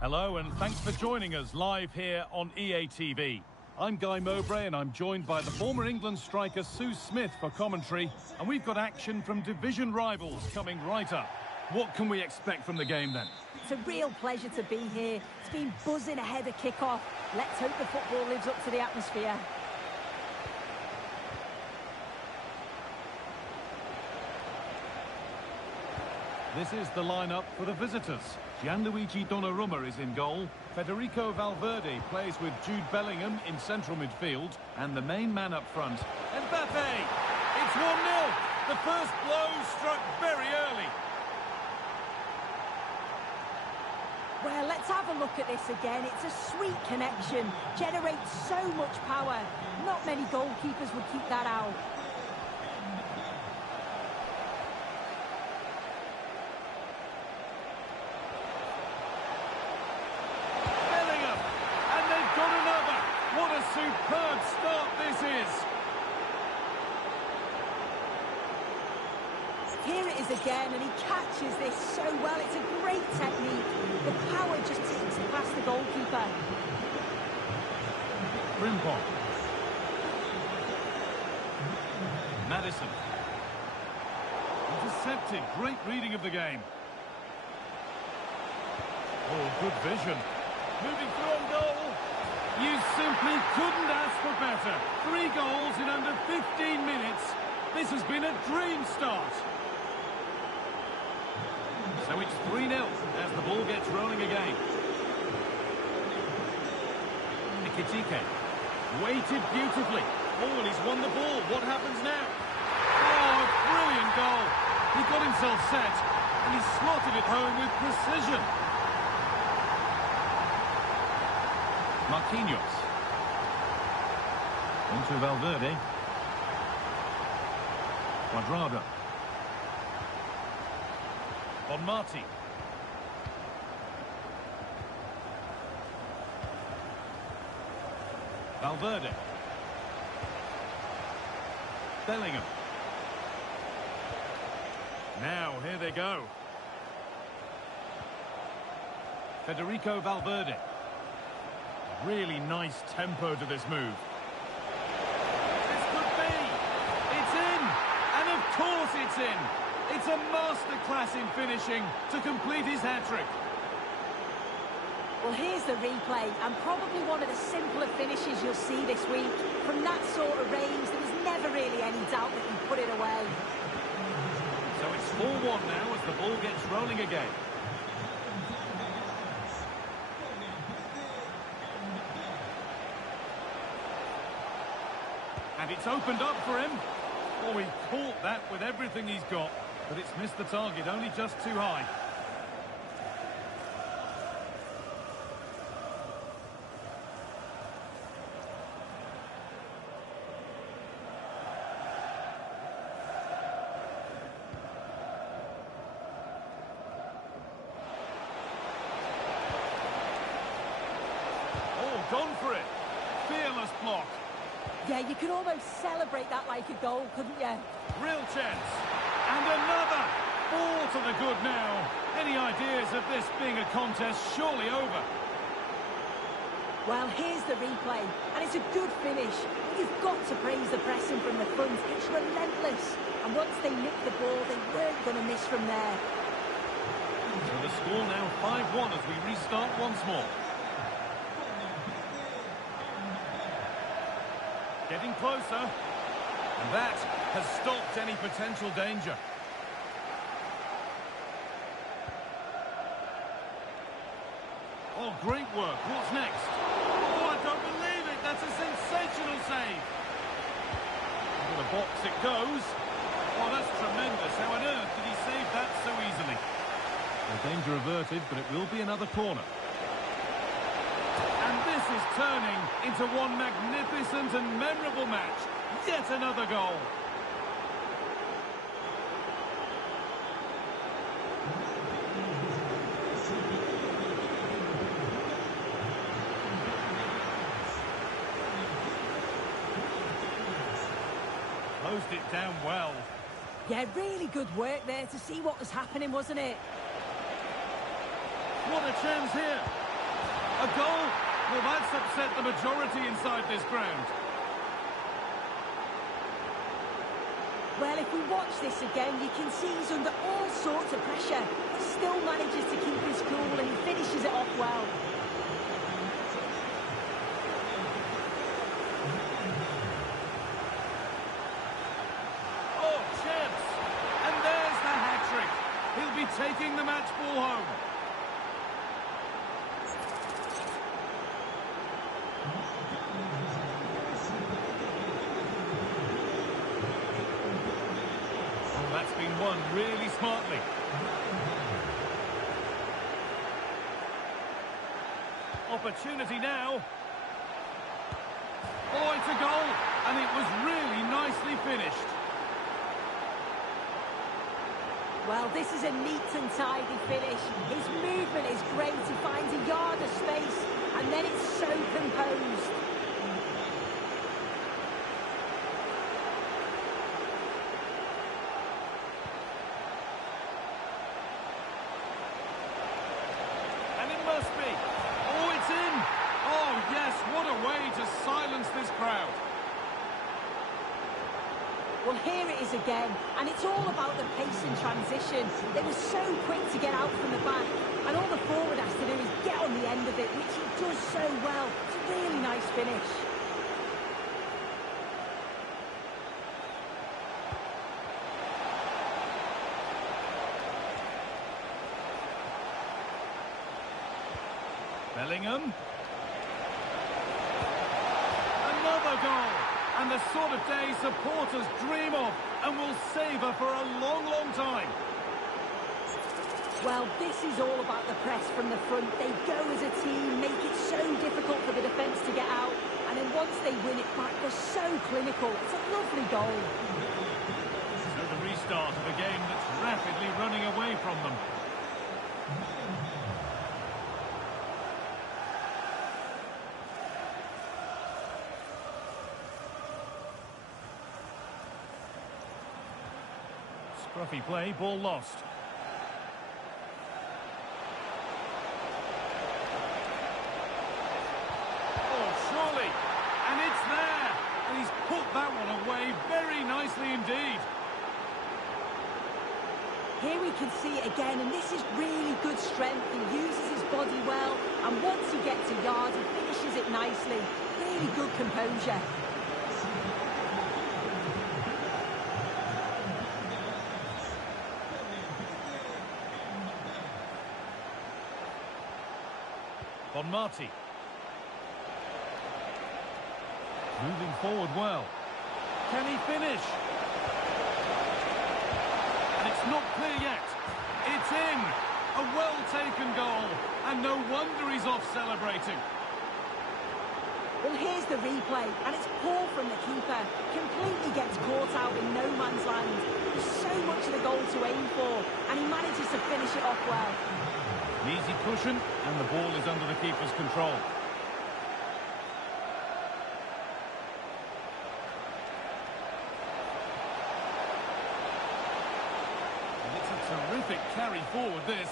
Hello and thanks for joining us live here on EA TV. I'm Guy Mowbray and I'm joined by the former England striker Sue Smith for commentary, and we've got action from division rivals coming right up. What can we expect from the game then? It's a real pleasure to be here. It's been buzzing ahead of kick-off. Let's hope the football lives up to the atmosphere. This is the lineup for the visitors. Gianluigi Donnarumma is in goal. Federico Valverde plays with Jude Bellingham in central midfield. And the main man up front, Mbappe! It's 1-0! The first blow struck very early. Well, let's have a look at this again. It's a sweet connection. Generates so much power. Not many goalkeepers would keep that out. What a superb start this is! Here it is again, and he catches this so well. It's a great technique. The power just takes it past the goalkeeper. Frimpong. Madison. Intercepted. Great reading of the game. Oh, good vision. Moving through on goal. You simply couldn't ask for better. 3 goals in under 15 minutes. This has been a dream start. So it's 3-0 as the ball gets rolling again. Ekitike. Waited beautifully. Oh, and he's won the ball. What happens now? Oh, a brilliant goal. He got himself set and he slotted it home with precision. Marquinhos. Into Valverde. Quadrado. On Marti. Valverde. Bellingham. Now, here they go. Federico Valverde. Really nice tempo to this move. This could be. It's in. And of course it's in. It's a masterclass in finishing to complete his hat-trick. Well, here's the replay, and probably one of the simpler finishes you'll see this week. From that sort of range, there was never really any doubt that he put it away. So it's 4-1 now as the ball gets rolling again. And it's opened up for him. Oh, he caught that with everything he's got, but it's missed the target, only just too high. Oh, gone for it. Fearless block. Yeah, you could almost celebrate that like a goal, couldn't you? Real chance. And another. Ball to the good now. Any ideas of this being a contest surely over? Well, here's the replay, and it's a good finish. You've got to praise the pressing from the front. It's relentless. And once they nicked the ball, they weren't going to miss from there. So the score now 5-1 as we restart once more. Getting closer. And that has stopped any potential danger. Oh, great work. What's next? Oh, I don't believe it. That's a sensational save. Into the box it goes. Oh, that's tremendous. How on earth did he save that so easily? The danger averted, but it will be another corner. And this is turning into one magnificent and memorable match. Yet another goal. Closed it down well. Yeah, really good work there to see what was happening, wasn't it? What a chance here. A goal? Well, that's upset the majority inside this ground. Well, if we watch this again, you can see he's under all sorts of pressure, but still manages to keep his cool and he finishes it off well. Oh, chance! And there's the hat-trick. He'll be taking the match ball home. That's been won really smartly. Opportunity now. Oh, it's a goal, and it was really nicely finished. Well, this is a neat and tidy finish. His movement is great. He finds a yard of space, and then it's so composed. Must be. Oh, it's in. Oh, yes, what a way to silence this crowd. Well, here it is again, and it's all about the pace and transition. They were so quick to get out from the back, and all the forward has to do is get on the end of it, which he does so well. It's a really nice finish. Bellingham. Another goal. And the sort of day supporters dream of and will savour for a long, long time. Well, this is all about the press from the front. They go as a team, make it so difficult for the defence to get out. And then once they win it back, they're so clinical. It's a lovely goal. So the restart of a game that's rapidly running away from them. Scruffy play, ball lost. Oh, surely. And it's there. And he's put that one away very nicely indeed. Here we can see it again, and this is really good strength. He uses his body well, and once he gets a yard, he finishes it nicely. Really good composure. Marty. Moving forward well. Can he finish? And it's not clear yet. It's in. A well-taken goal. And no wonder he's off celebrating. Well, here's the replay, and it's poor from the keeper. Completely gets caught out in no man's land. There's so much of the goal to aim for, and he manages to finish it off well. An easy cushion, and the ball is under the keeper's control. And it's a terrific carry forward, this.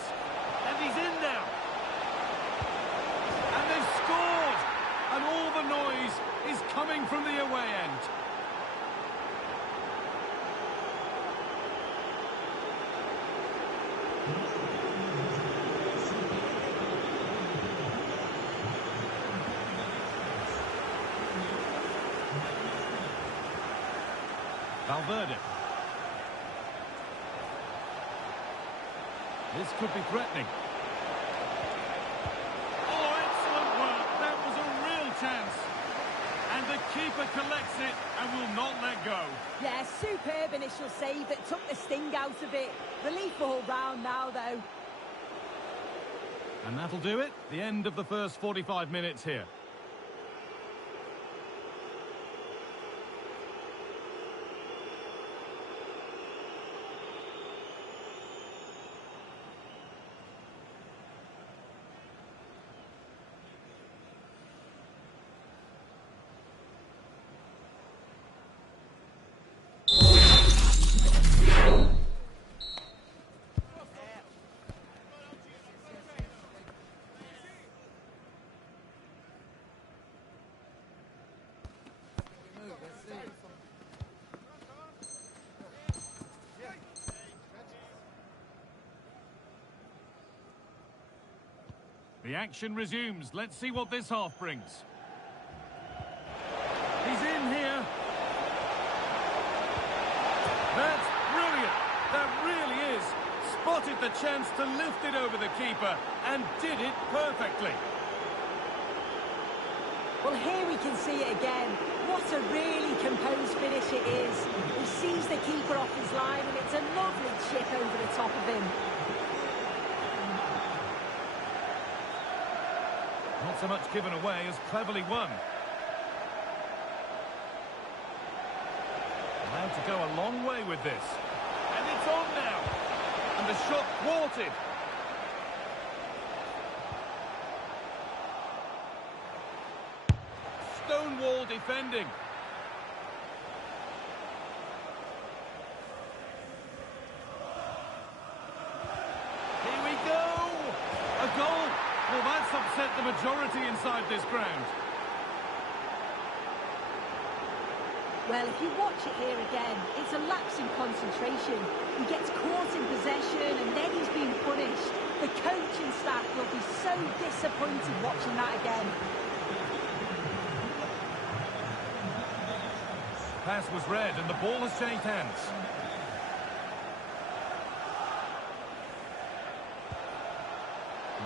And he's in now. And they've scored! And all the noise is coming from the away end. Valverde. This could be threatening. Oh, excellent work. That was a real chance. And the keeper collects it and will not let go. Yeah, superb initial save that took the sting out of it. Relief all round now, though. And that'll do it. The end of the first 45 minutes here. The action resumes. Let's see what this half brings. He's in here. That's brilliant. That really is. Spotted the chance to lift it over the keeper and did it perfectly. Well, here we can see it again. What a really composed finish it is. He sees the keeper off his line and it's a lovely chip over the top of him. Not so much given away as cleverly won. Allowed to go a long way with this. And it's on now. And the shot thwarted. Stonewall defending. Here we go. A goal. Well, that's upset the majority inside this ground. Well, if you watch it here again, it's a lapse in concentration. He gets caught in possession and then he's being punished. The coaching staff will be so disappointed watching that again. Pass was read and the ball has changed hands.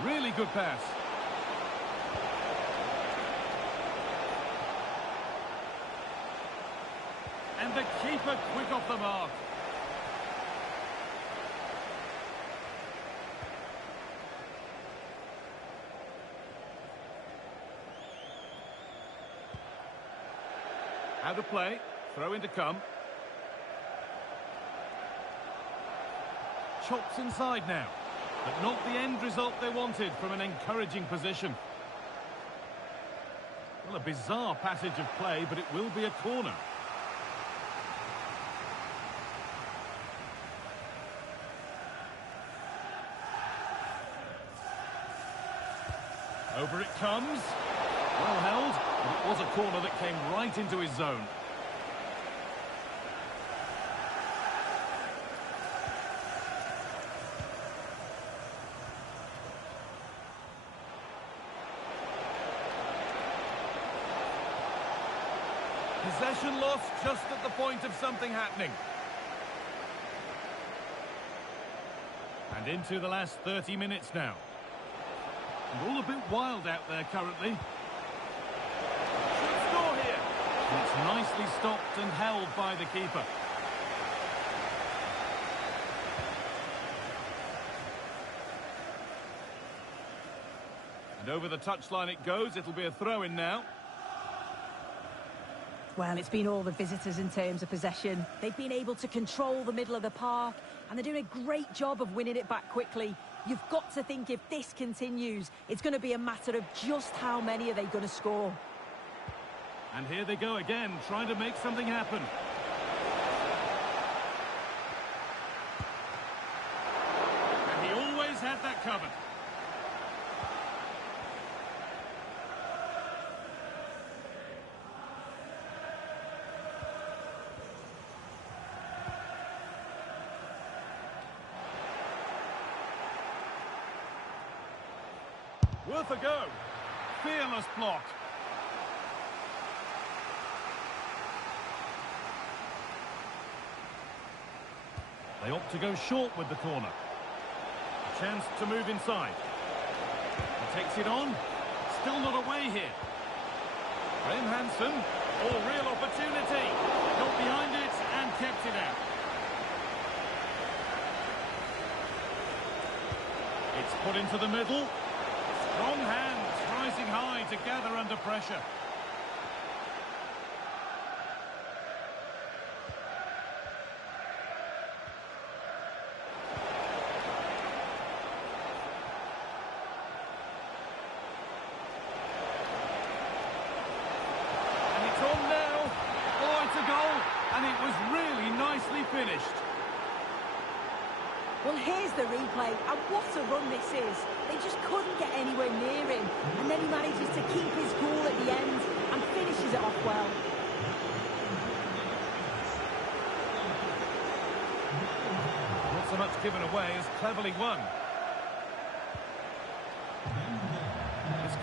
Really good pass. And the keeper quick off the mark. Out of play. Throw in to come. Chops inside now. But not the end result they wanted from an encouraging position. Well, a bizarre passage of play, but it will be a corner. Over it comes. Well held, but it was a corner that came right into his zone. Possession lost just at the point of something happening. And into the last 30 minutes now. And all a bit wild out there currently. Should score here. And it's nicely stopped and held by the keeper. And over the touchline it goes. It'll be a throw-in now. Well, it's been all the visitors in terms of possession. They've been able to control the middle of the park, and they're doing a great job of winning it back quickly. You've got to think if this continues, it's going to be a matter of just how many are they going to score. And here they go again, trying to make something happen. And he always had that covered. Worth a go. Fearless block. They opt to go short with the corner. A chance to move inside. He takes it on. Still not away here. Graham Hansen. Oh, real opportunity. Got behind it and kept it out. It's put into the middle. Strong hands rising high to gather under pressure. And it's on now. Oh, it's a goal. And it was really nicely finished. Well, here's the replay, and what a run this is. They just couldn't get anywhere near him, and then he manages to keep his cool at the end and finishes it off well. Not so much given away as cleverly won.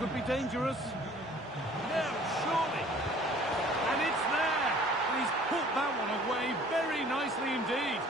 could be dangerous. No, surely. And it's there. And he's put that one away very nicely indeed.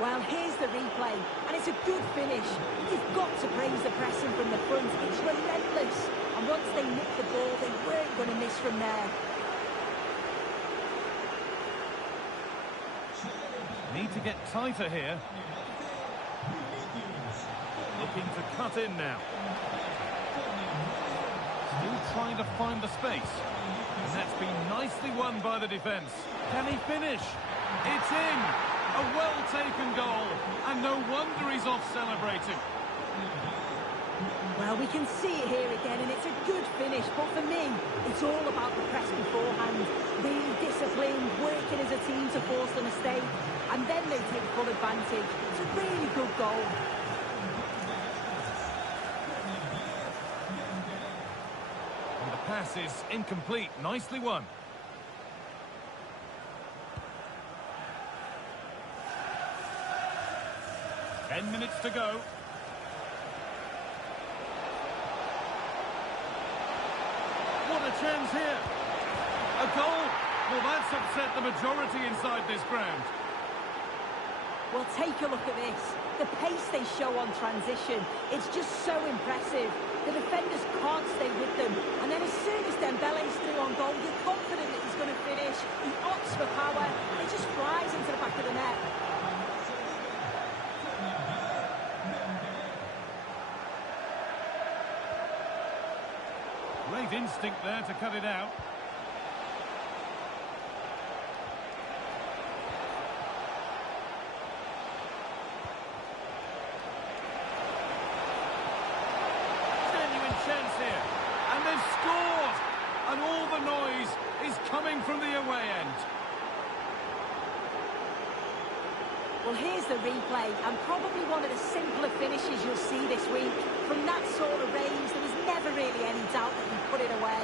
Well, here's the replay, and it's a good finish. You've got to praise the pressing from the front. It's relentless. And once they nicked the ball, they weren't going to miss from there. Need to get tighter here. Looking to cut in now. Still trying to find the space. And that's been nicely won by the defence. Can he finish? It's in! A well-taken goal. And no wonder he's off celebrating. Well, we can see it here again, and it's a good finish. But for me, it's all about the press beforehand. Really disciplined, working as a team to force the mistake. And then they take full advantage. It's a really good goal. And the pass is incomplete. Nicely won. Ten minutes to go. What a chance here. A goal. Well, that's upset the majority inside this ground. Well, take a look at this. The pace they show on transition, it's just so impressive. The defenders can't stay with them. And then as soon as Dembele's through on goal, you're confident that he's going to finish. He opts for power. It just flies into the back of the net. Great instinct there to cut it out. Genuine chance here. And they've scored! And all the noise is coming from the away end. Well, here's the replay, and probably one of the simpler finishes you'll see this week. From that sort of range, there was never really any doubt that he put it away.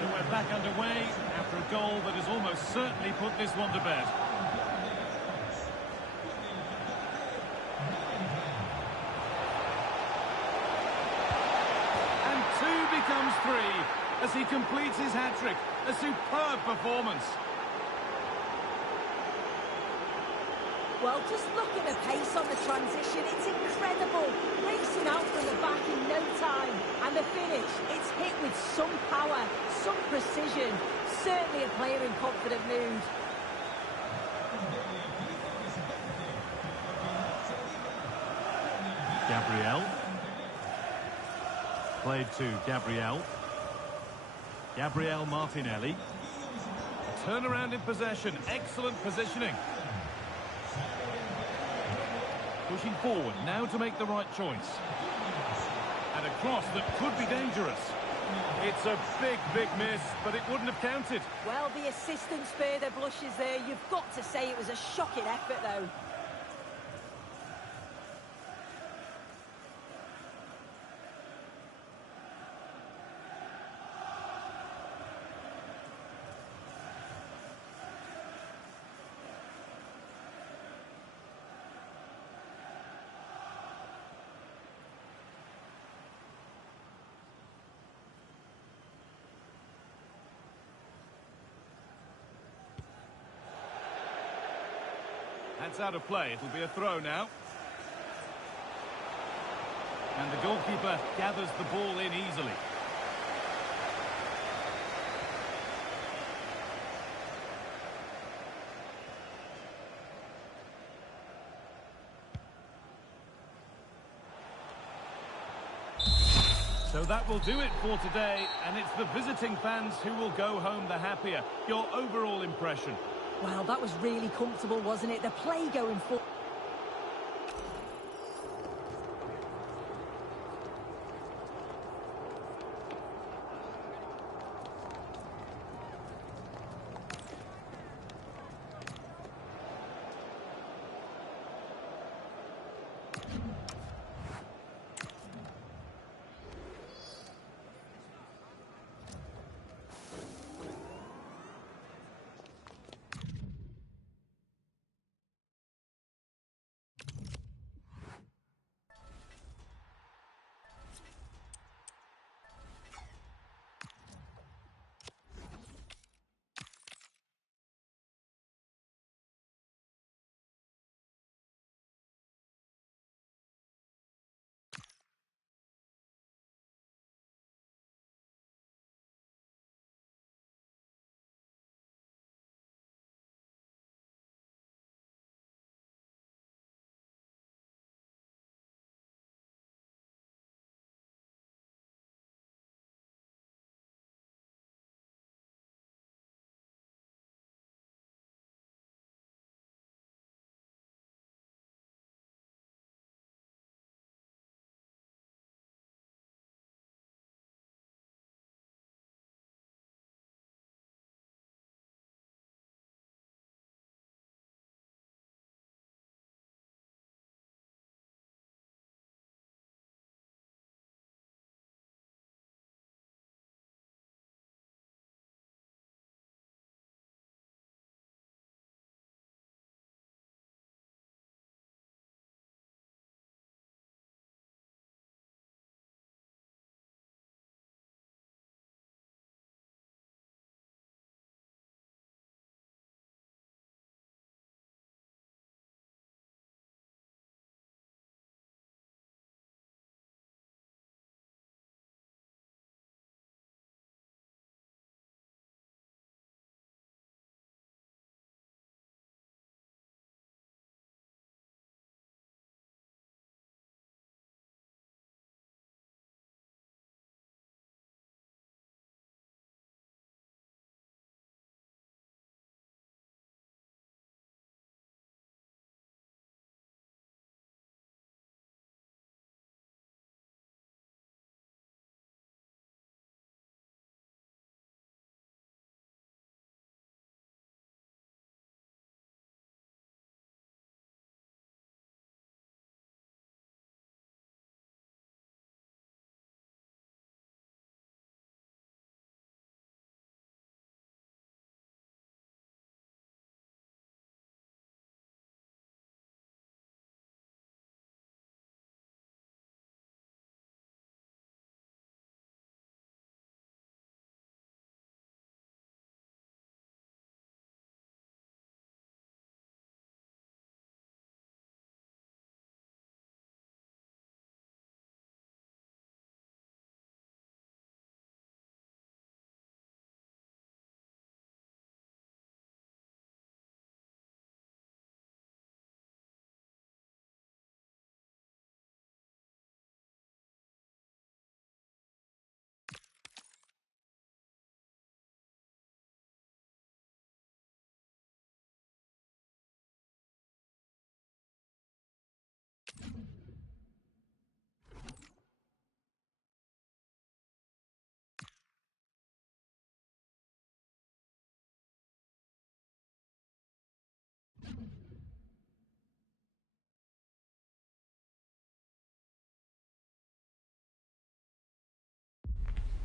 So we're back underway after a goal that has almost certainly put this one to bed. And two becomes three as he completes his hat-trick. A superb performance. Well, just look at the pace on the transition. It's incredible. Racing out from the back in no time. And the finish, it's hit with some power, some precision. Certainly a player in confident mood. Gabriel. Played to Gabriel. Gabriel Martinelli. Turnaround in possession. Excellent positioning. Pushing forward now to make the right choice. And a cross that could be dangerous. It's a big, big miss, but it wouldn't have counted. Well, the assistants spare their blushes there. You've got to say it was a shocking effort, though. That's out of play. It'll be a throw now. And the goalkeeper gathers the ball in easily. So that will do it for today, and it's the visiting fans who will go home the happier. Your overall impression? Well, that was really comfortable, wasn't it? The play going forward.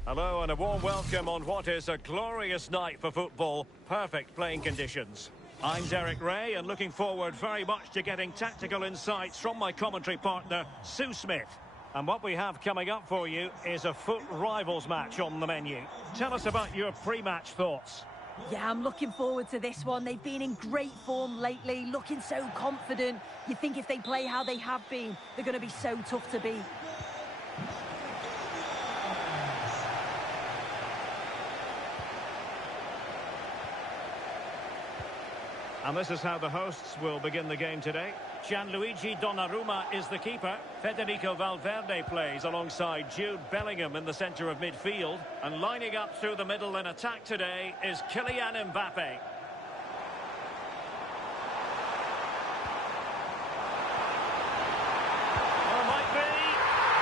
Hello and a warm welcome on what is a glorious night for football. Perfect playing conditions. I'm Derek Ray and looking forward very much to getting tactical insights from my commentary partner, Sue Smith. And what we have coming up for you is a foot rivals match on the menu. Tell us about your pre-match thoughts. Yeah, I'm looking forward to this one. They've been in great form lately, looking so confident. You think if they play how they have been, they're going to be so tough to beat. And this is how the hosts will begin the game today. Gianluigi Donnarumma is the keeper. Federico Valverde plays alongside Jude Bellingham in the centre of midfield. And lining up through the middle in attack today is Kylian Mbappe. Or might be.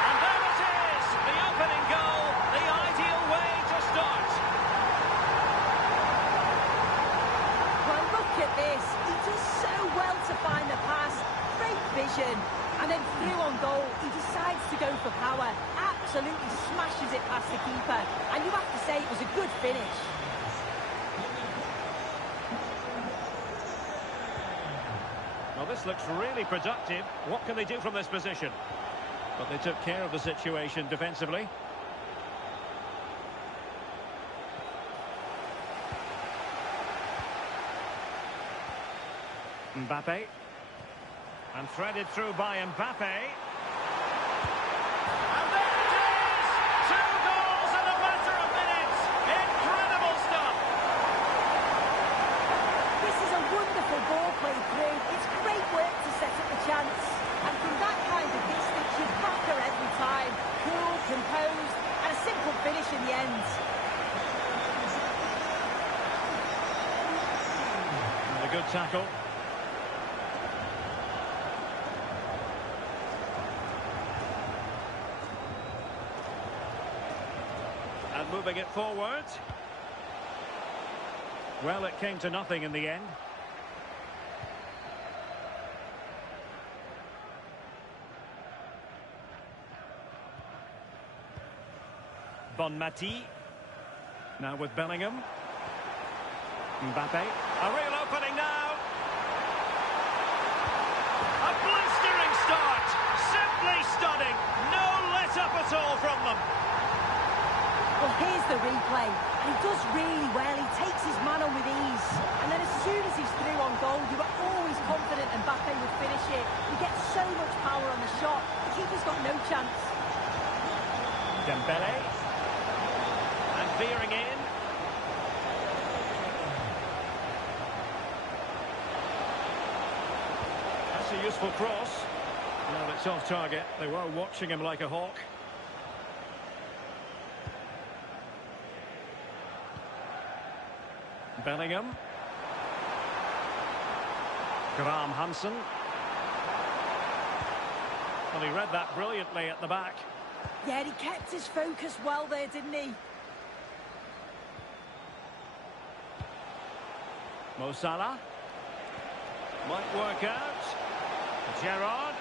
And there it is! The opening goal, the ideal way to start. Well, look at this. He does so well to find the pass. Great vision. And then through on goal, he decides to go for power. Absolutely smashes it past the keeper. And you have to say it was a good finish. Well, this looks really productive. What can they do from this position? But they took care of the situation defensively. Mbappe. And threaded through by Mbappe. And there it is! 2 goals in a matter of minutes! Incredible stuff! This is a wonderful ball played through. It's great work to set up the chance. And from that kind of distance, you back her every time. Cool, composed, and a simple finish in the end. And a good tackle. And moving it forward. Well, it came to nothing in the end. Bonmati. Now with Bellingham. Mbappe. A real opening now. A blistering start. Simply stunning. No let up at all from them. Well, here's the replay, and he does really well. He takes his man on with ease, and then as soon as he's through on goal, you were always confident Mbappe would finish it. He gets so much power on the shot, the keeper's got no chance. Dembele. And veering in. That's a useful cross. Well, it's off target. They were watching him like a hawk. Bellingham. Graham Hansen. Well, he read that brilliantly at the back. Yeah, he kept his focus well there, didn't he? Mo Salah. Might work out. Gerrard.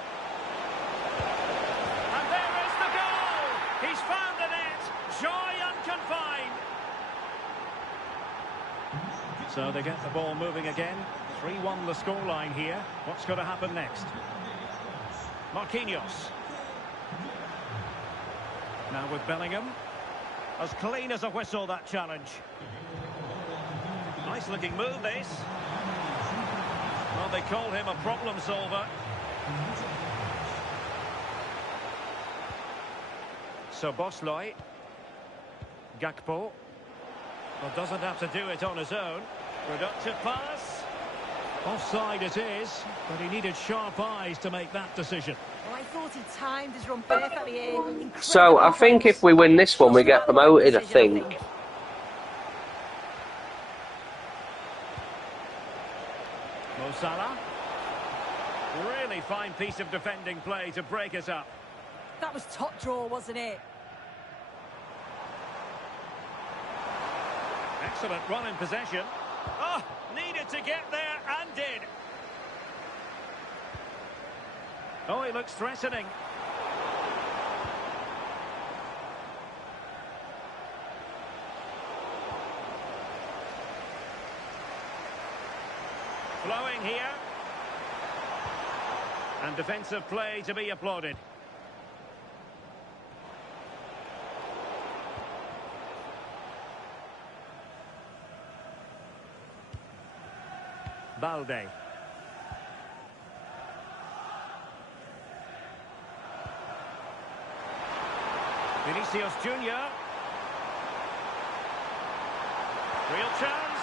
And there is the goal! He's found the net! Joy unconfined! So they get the ball moving again. 3-1 the scoreline here. What's going to happen next? Marquinhos. Now with Bellingham. As clean as a whistle, that challenge. Nice looking move, this. Well, they call him a problem solver. So Bosley. Gakpo. Well, doesn't have to do it on his own. Productive pass. Offside it is, but he needed sharp eyes to make that decision. Well, I thought he timed his run perfectly here. So, I think if we win this one, we get promoted, I think. Mo Salah. Really fine piece of defending play to break us up. That was top draw, wasn't it? Excellent run in possession. Oh, needed to get there and did. Oh, he looks threatening. Flowing here. And defensive play to be applauded. Balde. Vinicius Junior. Real chance.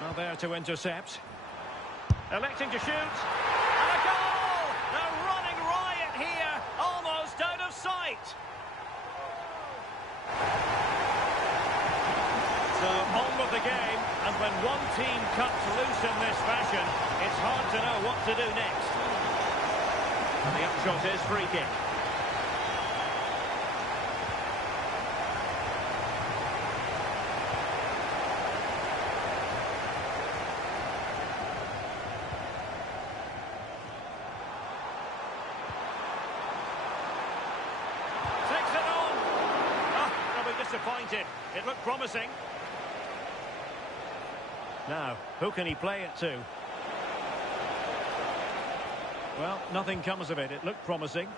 Well, there to intercept. Electing to shoot. And a goal! They're running riot here, almost out of sight. So on with the game, and when one team cuts loose in this fashion, it's hard to know what to do next. And the upshot is free kick. Takes it on. Oh, they'll be disappointed. It looked promising. Now, who can he play it to? Well, nothing comes of it. It looked promising.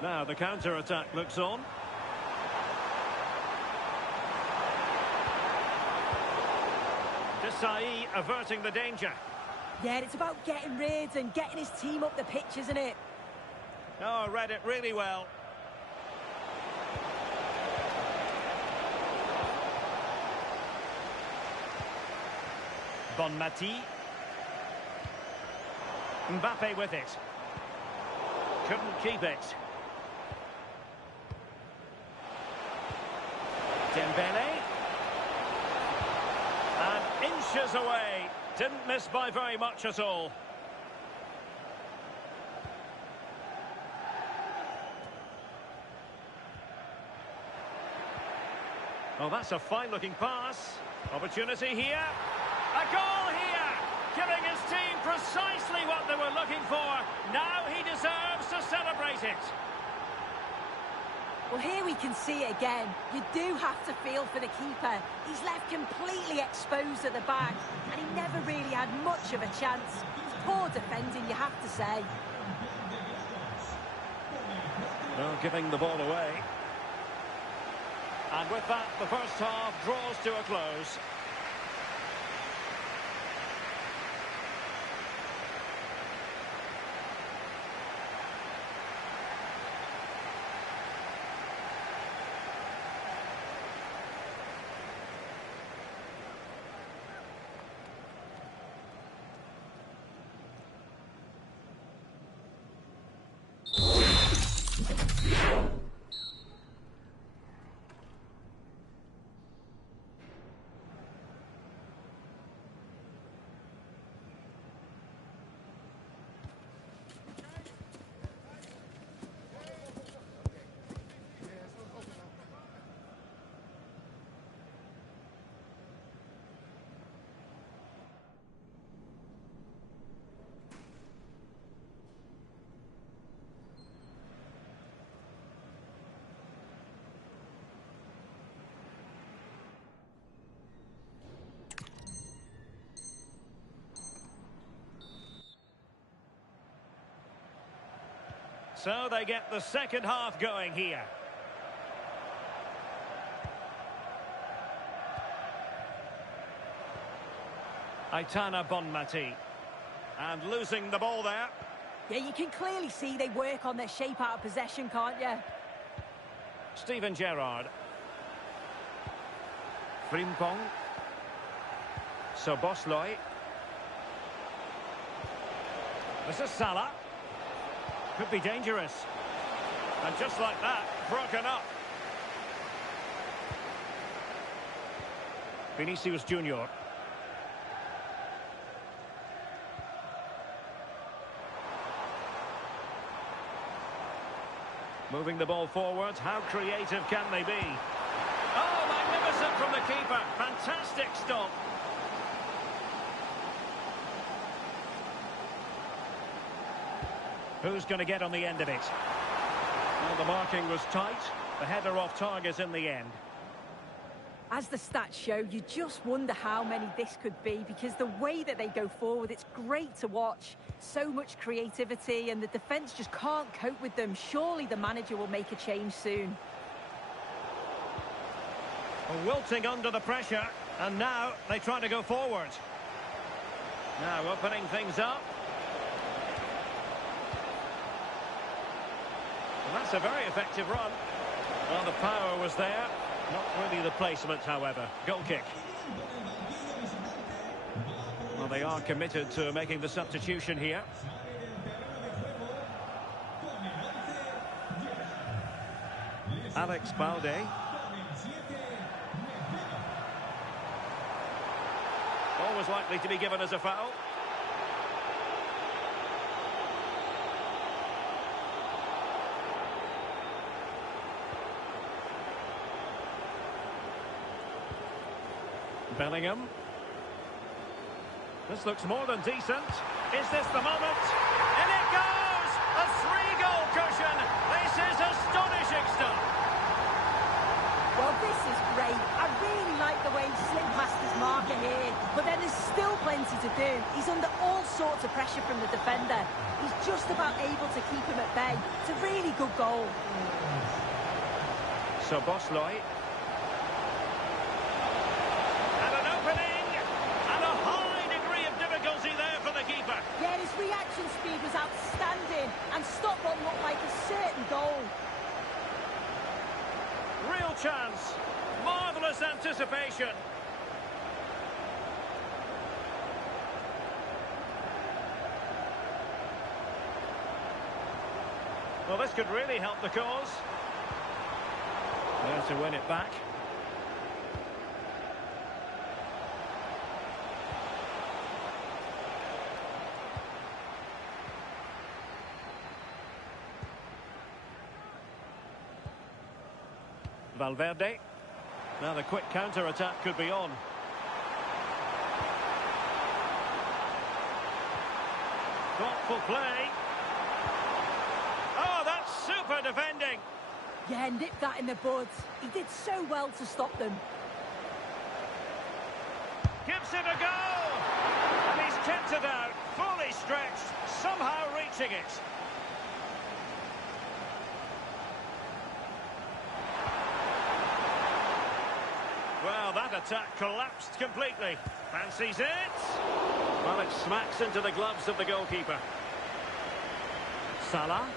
Now, the counter-attack looks on. Desai averting the danger. Yeah, it's about getting rid and getting his team up the pitch, isn't it? Oh, read it really well. Bonmati. Mbappe with it. Couldn't keep it. Dembele. And inches away. Didn't miss by very much at all. Oh, that's a fine-looking pass. Opportunity here. A goal here, giving his team precisely what they were looking for. Now he deserves to celebrate it. Well, here we can see it again. You do have to feel for the keeper. He's left completely exposed at the back, and he never really had much of a chance. Poor defending, you have to say. Well, giving the ball away. And with that, the first half draws to a close. So they get the second half going here. Aitana Bonmati. And losing the ball there. Yeah, you can clearly see they work on their shape out of possession, can't you? Steven Gerrard. Frimpong. Soboslai. This is Salah. Could be dangerous. And just like that, broken up. Vinicius Junior. Moving the ball forward. How creative can they be? Oh, magnificent from the keeper. Fantastic stop. Who's going to get on the end of it? Well, the marking was tight. The header off target in the end. As the stats show, you just wonder how many this could be, because the way that they go forward, it's great to watch. So much creativity, and the defence just can't cope with them. Surely the manager will make a change soon. Wilting under the pressure, and now they try to go forward. Now opening things up. And that's a very effective run. Well, the power was there. Not really the placement, however. Goal kick. Well, they are committed to making the substitution here. Alex Balde. Always likely to be given as a foul. Bellingham. This looks more than decent. Is this the moment? In it goes! A 3-goal cushion! This is astonishing stuff! Well, this is great. I really like the way he slipped past his marker here. But then there's still plenty to do. He's under all sorts of pressure from the defender. He's just about able to keep him at bay. It's a really good goal. So Bosloy. Yeah, his reaction speed was outstanding and stopped what looked like a certain goal. Real chance. Marvellous anticipation. Well, this could really help the cause. There to win it back. Valverde. Now the quick counter-attack could be on. Thoughtful play. Oh, that's super defending. Yeah, nipped that in the bud. He did so well to stop them. Gives it a go. And he's kept it out, fully stretched, somehow reaching it. Well, that attack collapsed completely. Fancies it. Well, it smacks into the gloves of the goalkeeper. Salah.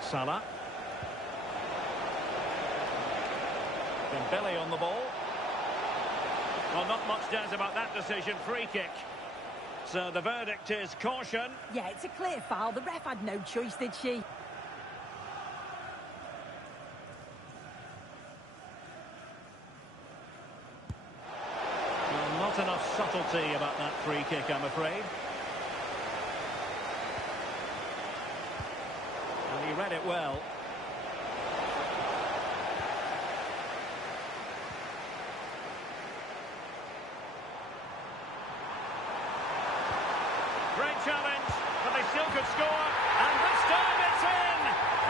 Salah. Dembele on the ball. Well, not much doubt about that decision. Free kick. So the verdict is caution. Yeah, it's a clear foul. The ref had no choice, did she? Not enough subtlety about that free kick, I'm afraid. And he read it well. Great challenge, but they still could score. And this time it's in!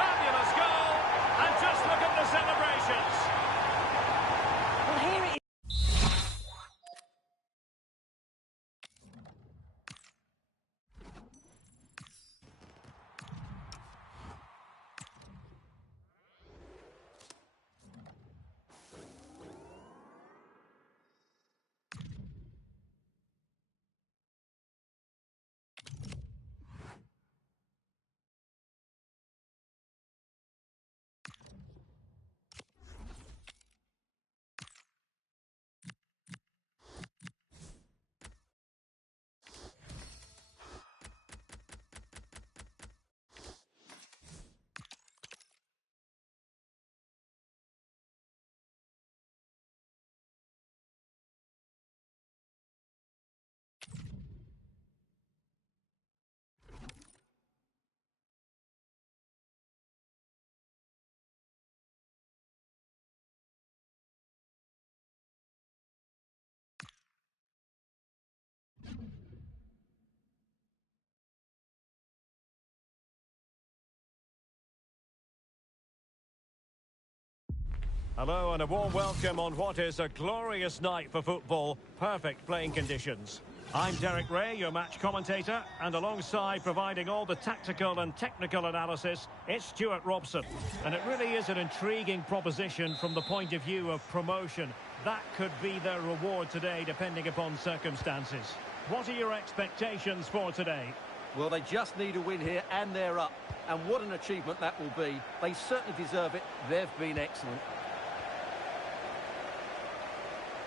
Fabulous goal! And just look at the celebrations. Well, here it is. Hello and a warm welcome on what is a glorious night for football. Perfect playing conditions. I'm Derek Ray, your match commentator, and alongside providing all the tactical and technical analysis, it's Stuart Robson. And it really is an intriguing proposition from the point of view of promotion. That could be their reward today, depending upon circumstances. What are your expectations for today? Well, they just need a win here and they're up. And what an achievement that will be. They certainly deserve it. They've been excellent.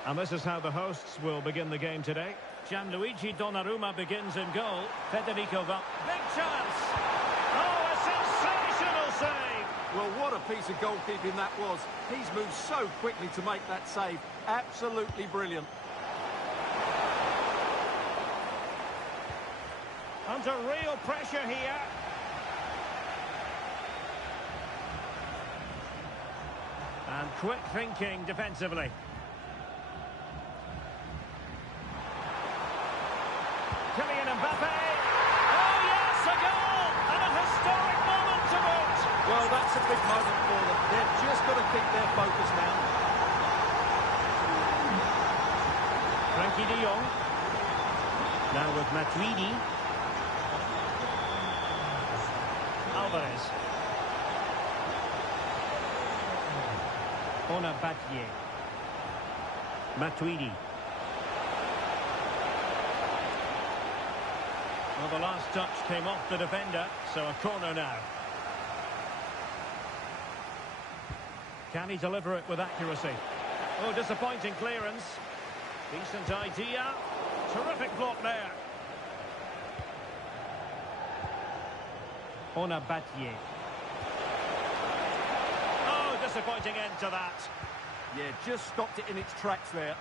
And this is how the hosts will begin the game today. Gianluigi Donnarumma begins in goal. Federico Val... Big chance! Oh, a sensational save! Well, what a piece of goalkeeping that was. He's moved so quickly to make that save. Absolutely brilliant. Under real pressure here. And quick thinking defensively. Kylian Mbappe. Oh yes, a goal! And a historic moment to boot. Well, that's a big moment for them. They've just got to keep their focus now. Frankie de Jong. Now with Matuidi. Alvarez. Ona Battier. Matuidi. Well, the last touch came off the defender, so a corner now. Can he deliver it with accuracy? Oh, disappointing clearance. Decent idea. Terrific block there. Ona Battier. Oh, disappointing end to that. Yeah, just stopped it in its tracks there.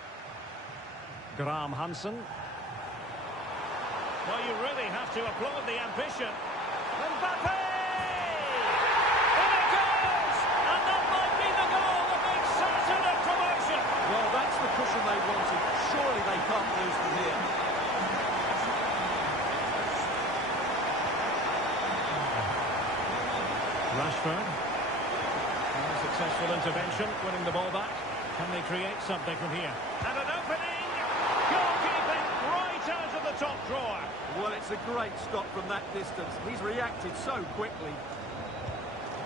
Graham Hansen. Well, you really have to applaud the ambition. Mbappe! In it goes! And that might be the goal that makes certain of promotion. Well, that's the cushion they wanted. Surely they can't lose from here. Rashford. Successful intervention, winning the ball back. Can they create something from here? And an opening! Goalkeeping right out of the top drawer. Well, it's a great stop from that distance. He's reacted so quickly.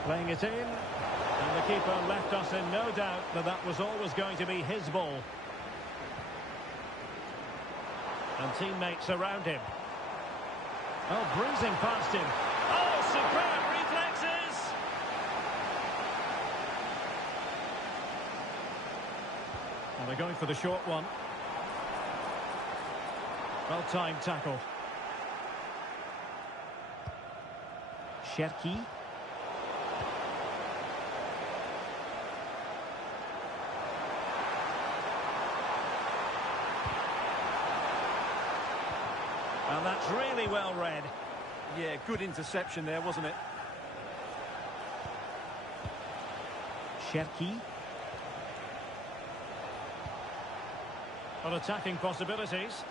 Playing it in. And the keeper left us in no doubt that that was always going to be his ball. And teammates around him. Oh, breezing past him. Oh, superb reflexes! And they're going for the short one. Well-timed tackle. Cherki. And that's really well read. Yeah, good interception there, wasn't it? Cherki. On attacking possibilities.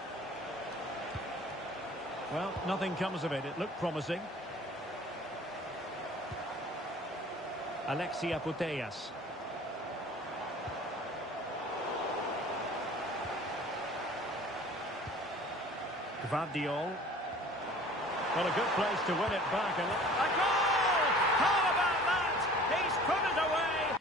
Well, nothing comes of it. It looked promising. Alexia Putellas. Gvardiol. Well, a good place to win it back. And a goal! How about that? He's put it away.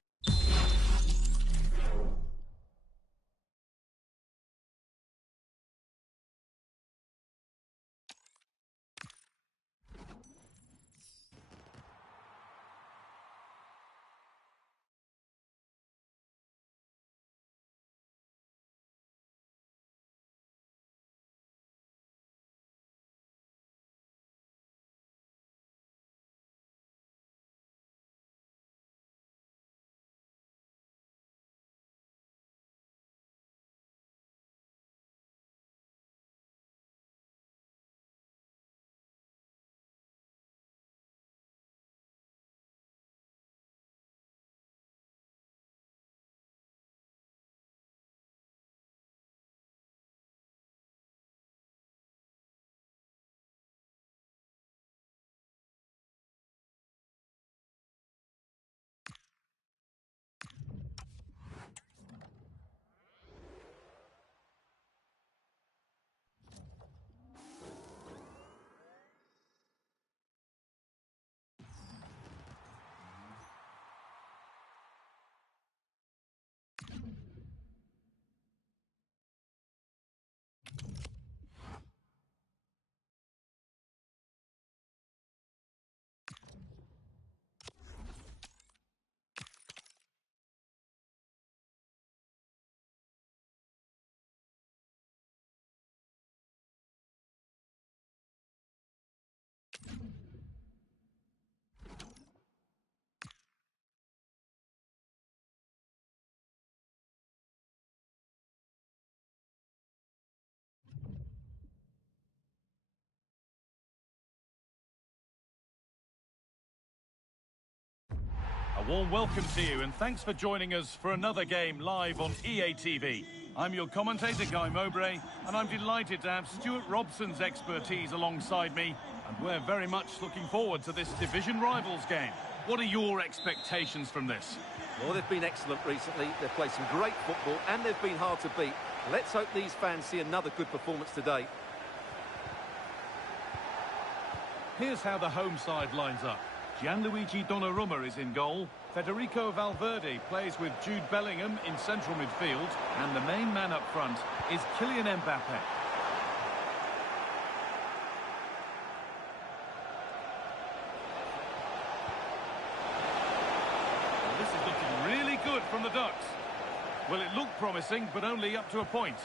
A warm welcome to you and thanks for joining us for another game live on EA TV. I'm your commentator, Guy Mowbray, and I'm delighted to have Stuart Robson's expertise alongside me, and we're very much looking forward to this division rivals game. What are your expectations from this? Well, they've been excellent recently. They've played some great football and they've been hard to beat. Let's hope these fans see another good performance today. Here's how the home side lines up. Gianluigi Donnarumma is in goal. Federico Valverde plays with Jude Bellingham in central midfield. And the main man up front is Kylian Mbappe. Well, this is looking really good from the Ducks. Well, it looked promising, but only up to a point.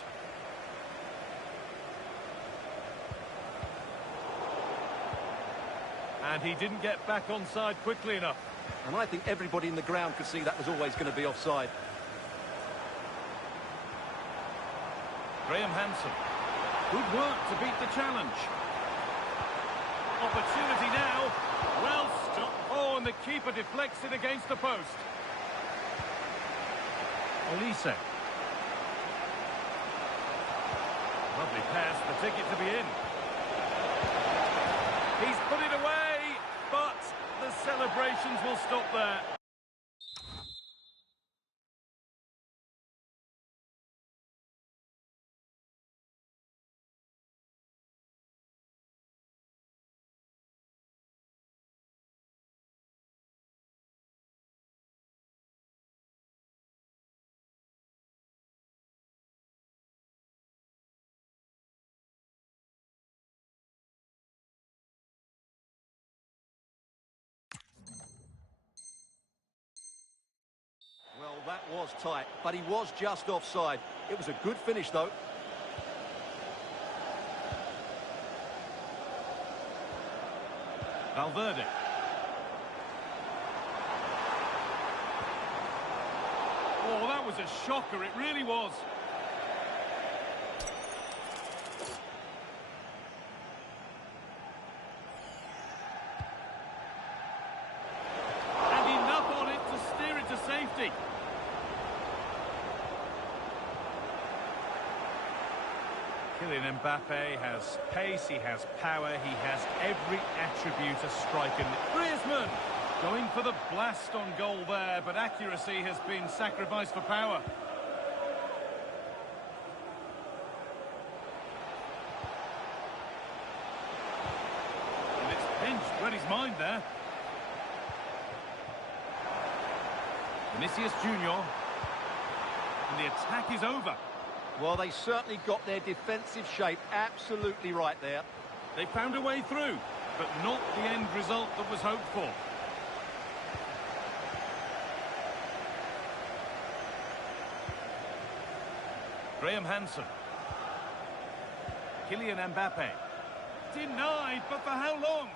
And he didn't get back onside quickly enough. And I think everybody in the ground could see that was always going to be offside. Graham Hansen. Good work to beat the challenge. Opportunity now. Well stopped. Oh, and the keeper deflects it against the post. Olise. Lovely pass, the ticket to be in. He's put it away, but the celebrations will stop there. Well, that was tight, but he was just offside. It was a good finish, though. Valverde. Oh, that was a shocker, it really was. And enough on it to steer it to safety. Kylian Mbappe has pace, he has power, he has every attribute a striker. Griezmann going for the blast on goal there, but accuracy has been sacrificed for power. And it's pinched, read his mind there. Vinicius Junior. And the attack is over. Well, they certainly got their defensive shape absolutely right there. They found a way through, but not the end result that was hoped for. Graham Hansen. Kylian Mbappe. Denied, but for how long?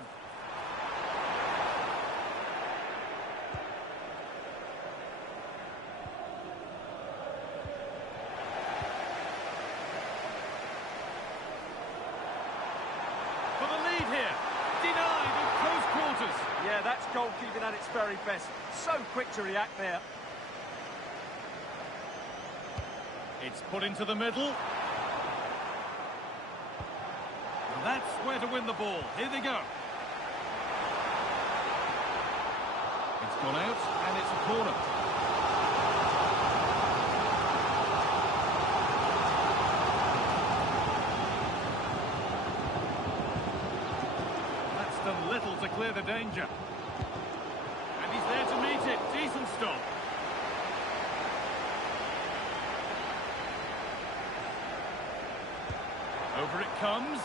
For the lead here. Denied in close quarters. Yeah, that's goalkeeping at its very best. So quick to react there. It's put into the middle. And that's where to win the ball. Here they go. It's gone out, and it's a corner. That's done little to clear the danger. And he's there to meet it. Decent stop. Over it comes.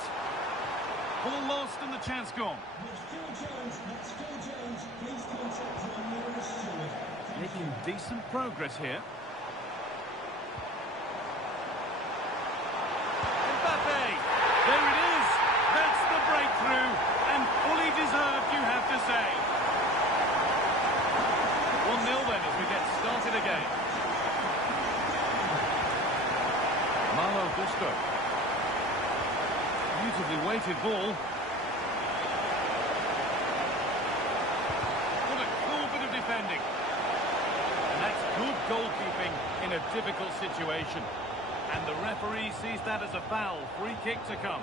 Ball lost and the chance gone. Making decent progress here. Mbappe! There it is! That's the breakthrough, and fully deserved, you have to say. 1-0 then as we get started again. Malo Gusto. Beautifully weighted ball. What a cool bit of defending. goalkeeping in a difficult situation. And the referee sees that as a foul. Free kick to come.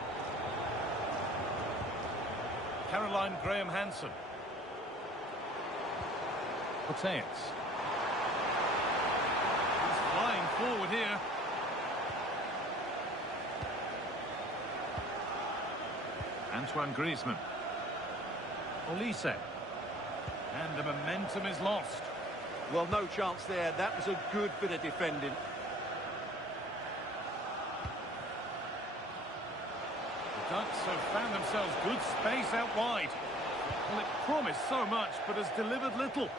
Caroline Graham-Hansen. Mateus. He's flying forward here. Antoine Griezmann. Olise. And the momentum is lost. Well, no chance there. That was a good bit of defending. The Ducks have found themselves good space out wide. Well, it promised so much, but has delivered little.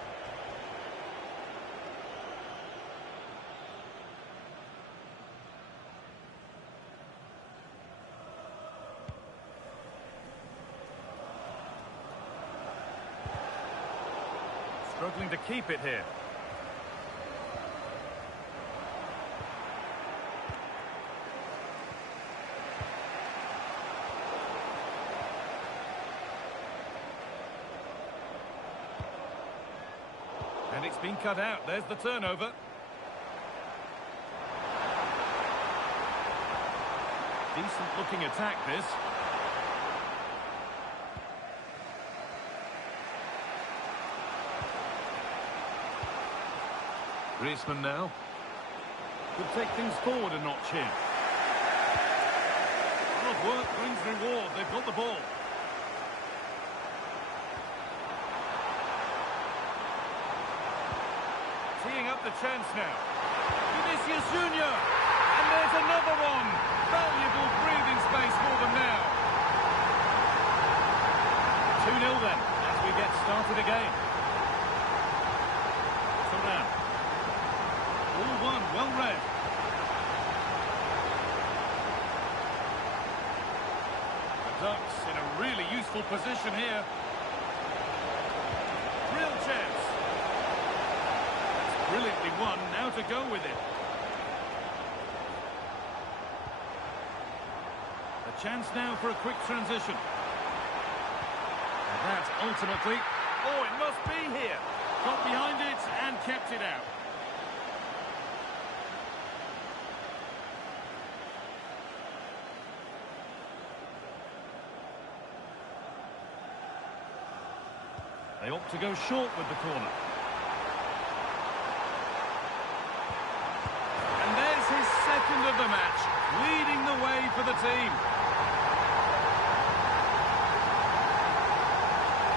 Struggling to keep it here. And it's been cut out. There's the turnover. Decent looking attack, this. Griezmann now. Could take things forward a notch here. Hard work brings reward. They've got the ball. Teeing up the chance now. Vinicius Junior. And there's another one. Valuable breathing space for them now. 2-0 then, as we get started again. Thuram. All one, well read. The Ducks in a really useful position here. Real chance. That's brilliantly won, now to go with it. A chance now for a quick transition. And that ultimately, oh, it must be here. Got behind it and kept it out. They opt to go short with the corner. And there's his second of the match, leading the way for the team.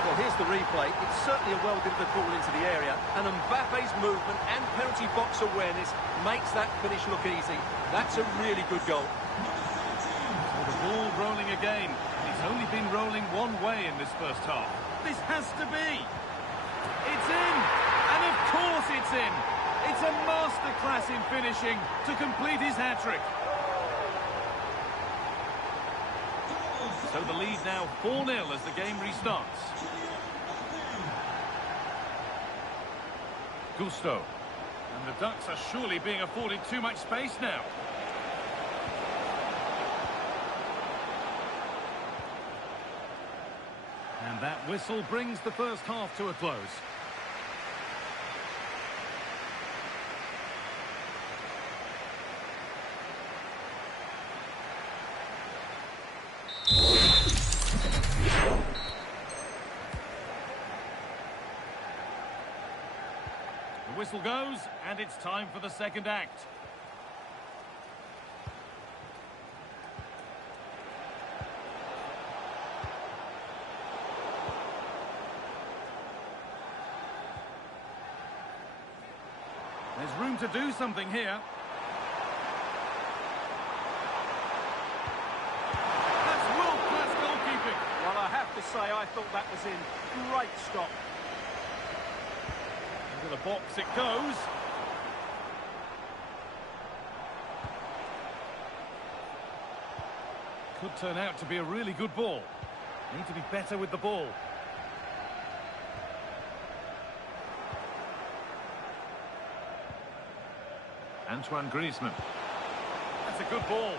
Well, here's the replay. It's certainly a well-delivered ball into the area, and Mbappe's movement and penalty box awareness makes that finish look easy. That's a really good goal. So the ball rolling again. It's only been rolling one way in this first half. This has to be. It's in. And of course it's in. It's a masterclass in finishing to complete his hat-trick. So the lead now 4-0 as the game restarts. Gusto. And the Ducks are surely being afforded too much space now. And that whistle brings the first half to a close. The whistle goes, and it's time for the second act. There's room to do something here. That's world-class goalkeeping. Well, I have to say, I thought that was in. Great stop. Into the box it goes. Could turn out to be a really good ball. Need to be better with the ball. Antoine Griezmann. That's a good ball.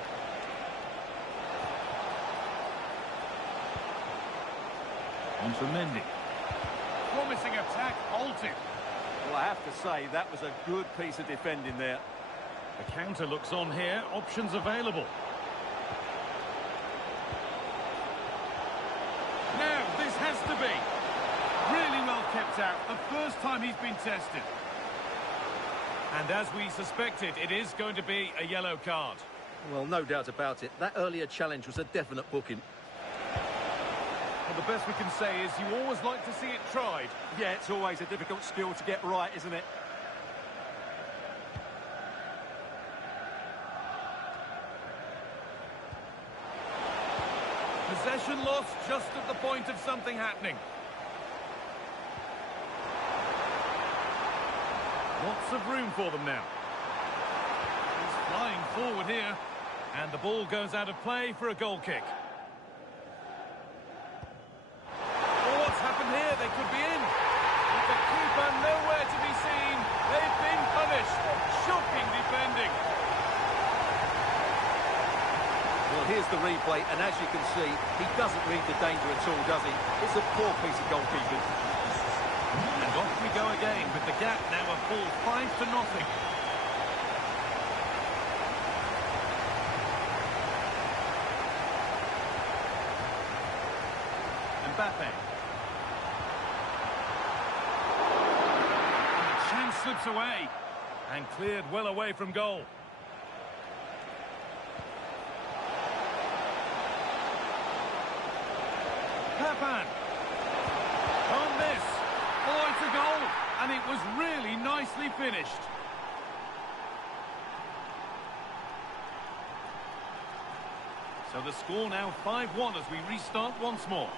On to Mendy. Promising attack halted. Well, I have to say, that was a good piece of defending there. The counter looks on here. Options available. Now, this has to be. Really well kept out. The first time he's been tested. And as we suspected, it is going to be a yellow card. Well, no doubt about it. That earlier challenge was a definite booking. Well, the best we can say is you always like to see it tried. Yeah, it's always a difficult skill to get right, isn't it? Possession lost just at the point of something happening. Lots of room for them now. He's flying forward here. And the ball goes out of play for a goal kick. Oh, what's happened here? They could be in. With the keeper nowhere to be seen. They've been punished. Shocking defending. Well, here's the replay, and as you can see, he doesn't read the danger at all, does he? It's a poor piece of goalkeeping. And off we go again, with the gap now a full 5-0. Mbappe. And the chance slips away. And cleared well away from goal. Papan. On this. Oh, it's a goal. And it was really nicely finished. So the score now 5-1 as we restart once more.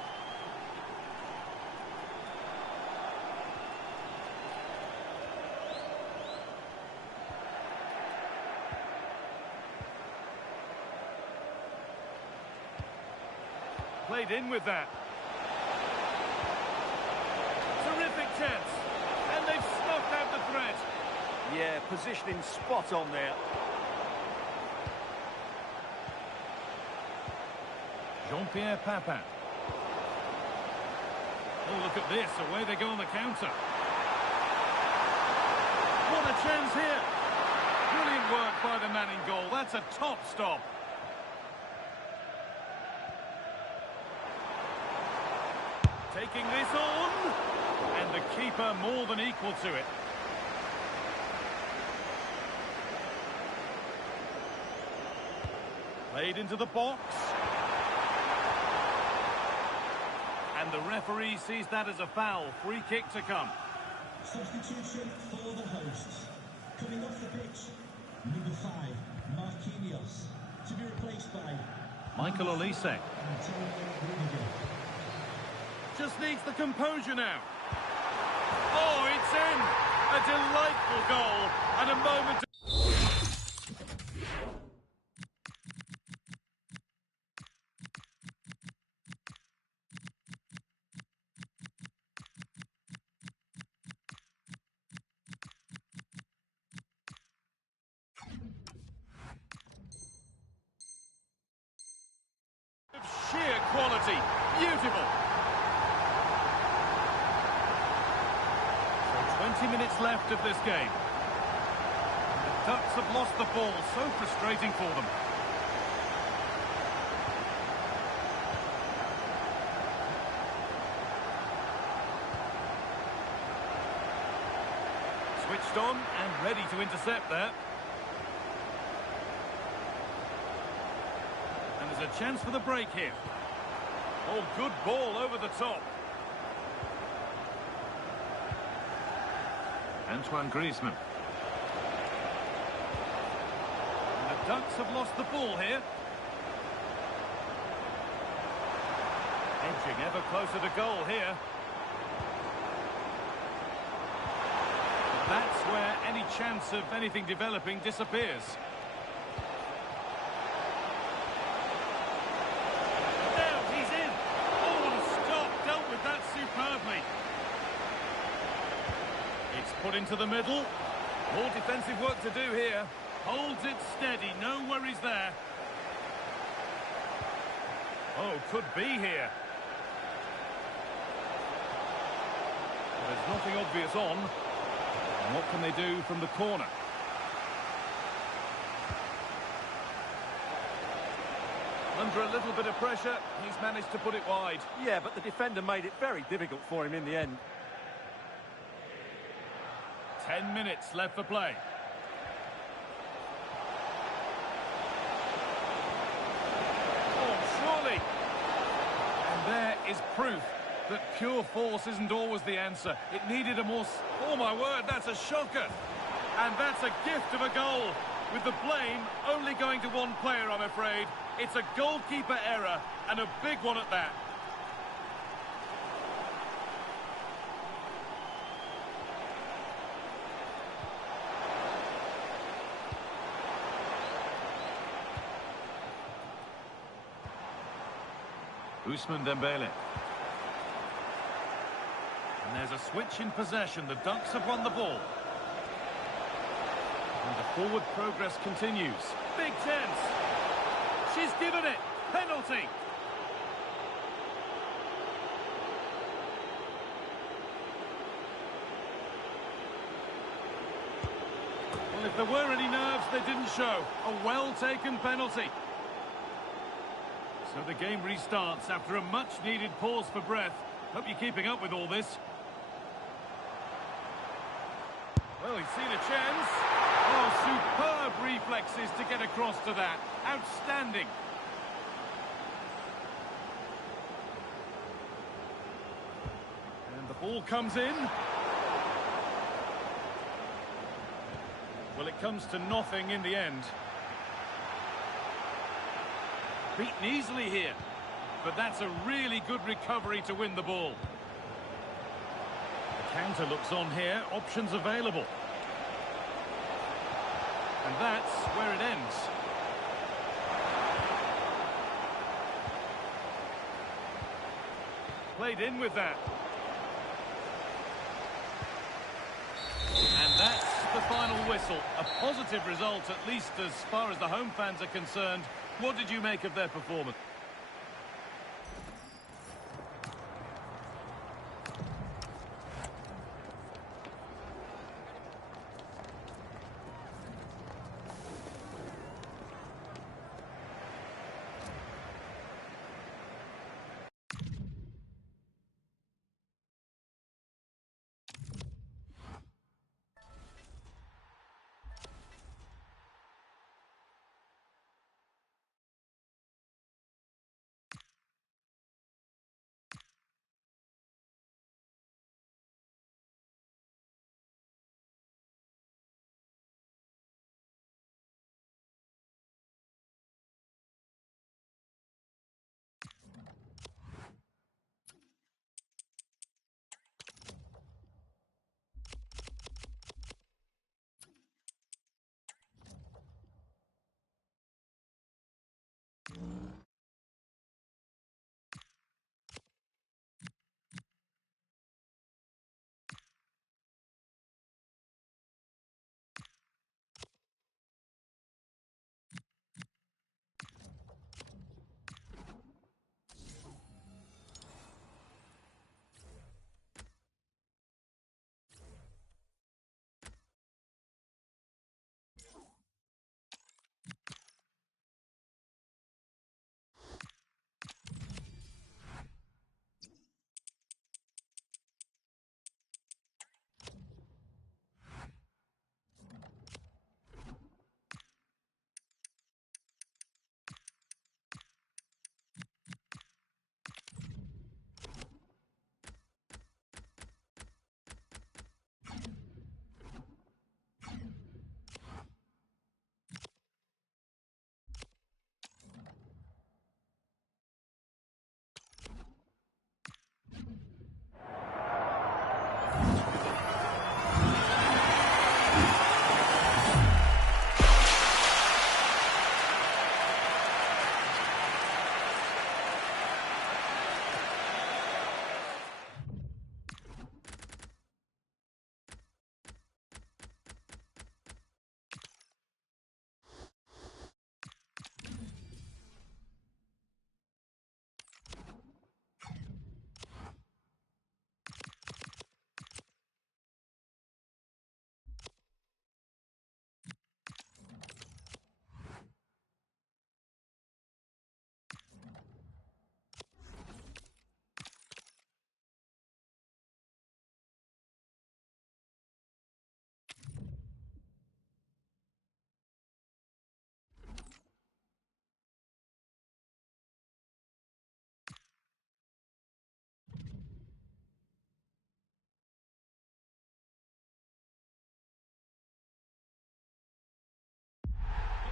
Played in with that. Terrific chance. And they've snuffed out the threat. Yeah, positioning spot on there. Jean-Pierre Papin. Oh, look at this. Away they go on the counter. What a chance here. Brilliant work by the man in goal. That's a top stop. Taking this on. And the keeper more than equal to it. Played into the box. And the referee sees that as a foul. Free kick to come. Substitution for the hosts. Coming off the pitch, number 5, Marquinhos, to be replaced by Michael Olise. Just needs the composure now. Oh, it's in! A delightful goal and a moment. Sheer quality. Beautiful. So 20 minutes left of this game. The Ducks have lost the ball. So frustrating for them. Switched on and ready to intercept there. There's a chance for the break here. Oh, good ball over the top. Antoine Griezmann. And the Ducks have lost the ball here. Edging ever closer to goal here. That's where any chance of anything developing disappears. Superbly. It's put into the middle. More defensive work to do here. Holds it steady, no worries there. Oh, could be here. There's nothing obvious on. And what can they do from the corner? Under a little bit of pressure, he's managed to put it wide. Yeah, but the defender made it very difficult for him in the end. 10 minutes left for play. Oh, surely. And there is proof that pure force isn't always the answer. It needed a more... Oh, my word, that's a shocker. And that's a gift of a goal. With the blame only going to one player, I'm afraid. It's a goalkeeper error, and a big one at that. Ousmane Dembele. And there's a switch in possession. The Ducks have won the ball. And the forward progress continues. Big chance. She's given it. Penalty. Well, if there were any nerves, they didn't show. A well-taken penalty. So the game restarts after a much-needed pause for breath. Hope you're keeping up with all this. Well, he's seen a chance. Oh, superb reflexes to get across to that. Outstanding. And the ball comes in. Well, it comes to nothing in the end. Beaten easily here. But that's a really good recovery to win the ball. The counter looks on here. Options available. And that's where it ends. Played in with that. And that's the final whistle. A positive result, at least as far as the home fans are concerned. What did you make of their performance?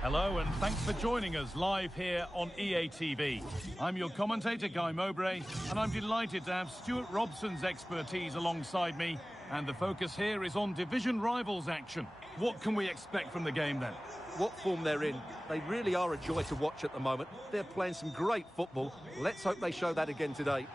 Hello and thanks for joining us live here on EA TV. I'm your commentator, Guy Mowbray, and I'm delighted to have Stuart Robson's expertise alongside me. And the focus here is on division rivals action. What can we expect from the game then? What form they're in. They really are a joy to watch at the moment. They're playing some great football. Let's hope they show that again today.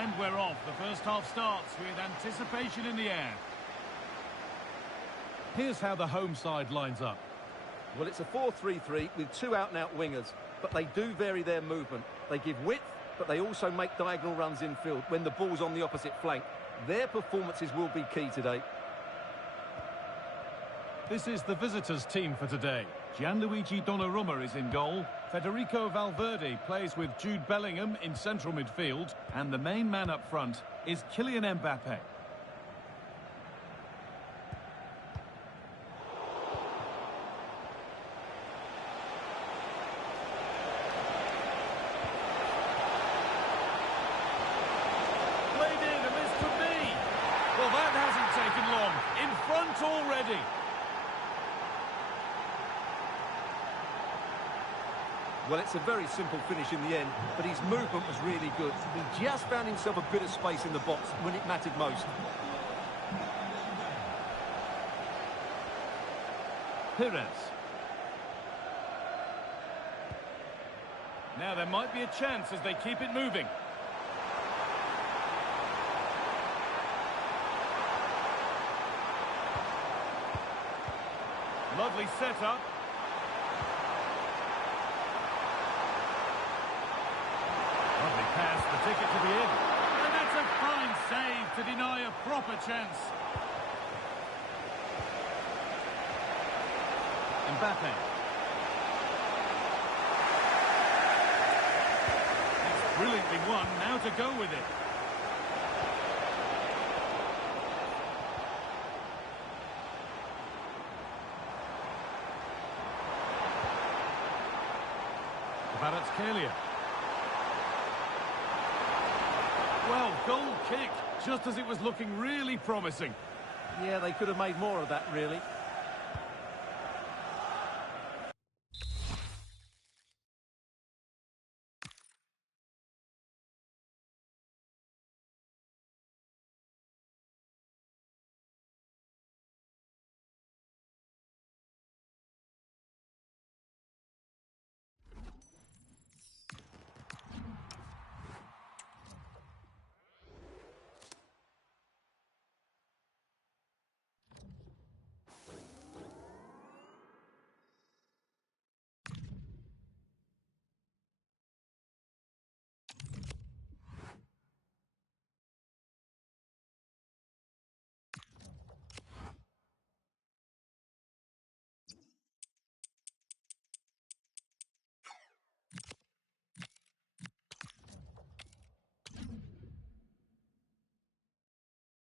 And we're off. The first half starts with anticipation in the air. Here's how the home side lines up. Well, it's a 4-3-3 with two out-and-out wingers, but they do vary their movement. They give width, but they also make diagonal runs infield when the ball's on the opposite flank. Their performances will be key today. This is the visitors' team for today. Gianluigi Donnarumma is in goal. Federico Valverde plays with Jude Bellingham in central midfield. And the main man up front is Kylian Mbappe. Played in, and this could be. Well, that hasn't taken long. In front already. Well, it's a very simple finish in the end, but his movement was really good. He just found himself a bit of space in the box when it mattered most. Pires. Now there might be a chance as they keep it moving. Lovely setup. Lovely pass, the ticket to the in. And that's a fine save to deny a proper chance. Mbappe. It's brilliantly won, now to go with it. Kvaratskhelia. Well, goal kick, just as it was looking really promising. Yeah, they could have made more of that, really.